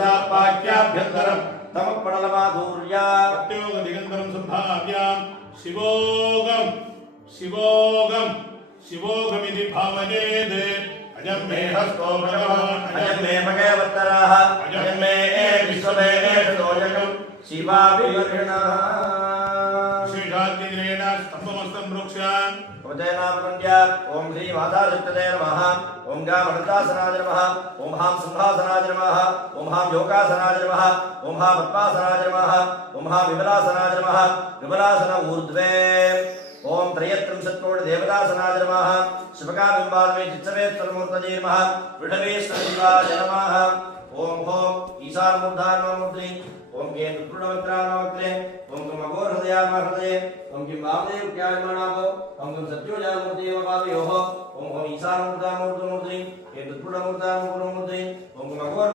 वाक्याभ्यन्तरं तमपडलमाधुर्या प्रत्योग दिगंतरं संभाव्यां शिवोगम शिवोगमिति भावयेत् अजं मे हस्तो भगवान् अजं मे भगवत्तरः अजं मे विश्वमे सोजकं शिवाभिवर्णः विशेषाद्विग्रहेण स्तम्भमस्तं वृक्षान् कवचेनापकण्ड्या ओम श्री मातारुक्तये नमः ओम गामणतासनाय नमः ओम हां सिंहासनाय नमः ओम हां योगासनाय नमः ओम हां पद्मासनाय नमः ओम हां विमलासनाय नमः विमलासन ऊर्ध्वे ओम त्रयत्रिंशत्कोटि देवतासनाय नमः शिवकाबिम्बालवे चित्सवेत्तरमूर्तये नमः वृषभेश्वराय नमः ओम होम ईशानमूर्धानमूर्ति ओम केतुर्णवक्त्रानवक्त्रे ओम कमघोरहृदयामहृदये ओम किं वामदेव्यायमानाभो ओम किं सत्योजामूर्तियोपादयोः ओम होम ईशानमूर्धामूर्तमूर्ति केतुर्णमूर्धामूर्तमूर्ति ओम कमघोर